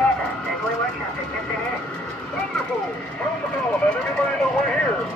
Assembly workshop is just ahead. Wonderful! How's the call about everybody know we're here?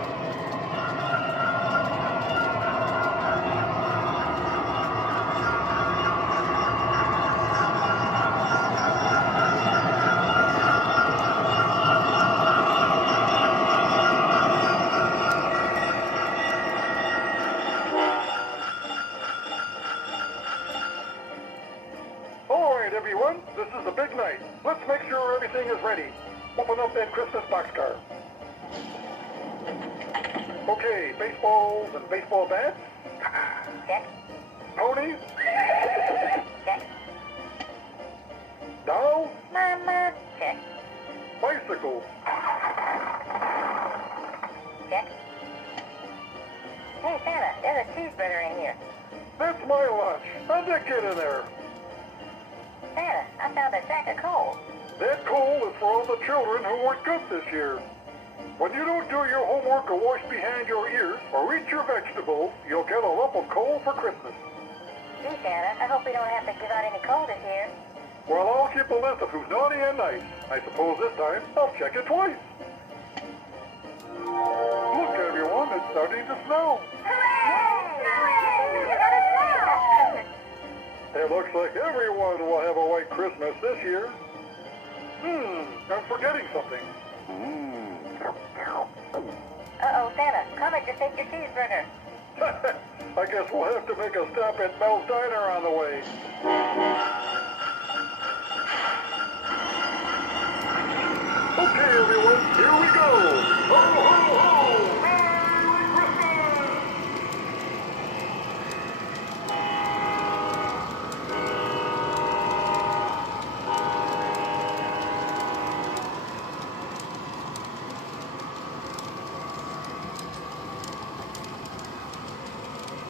All right, everyone, this is the big night. Let's make sure everything is ready. Open up that Christmas boxcar. Okay, baseballs and baseball bats. Check. Ponies. Check. Dolls. Mama. Check. Bicycles. Check. Hey, Santa, there's a cheeseburger in here. That's my lunch. How'd that get in there? Santa, I found a sack of coal. That coal is for all the children who weren't good this year. When you don't do your homework or wash behind your ears or eat your vegetables, you'll get a lump of coal for Christmas. Gee, Santa, I hope we don't have to give out any coal this year. Well, I'll keep a list of who's naughty and nice. I suppose this time I'll check it twice. Look, everyone, it's starting to snow. It looks like everyone will have a white Christmas this year. I'm forgetting something. Uh-oh, Santa, Comet just ate your cheeseburger. I guess we'll have to make a stop at Mel's Diner on the way.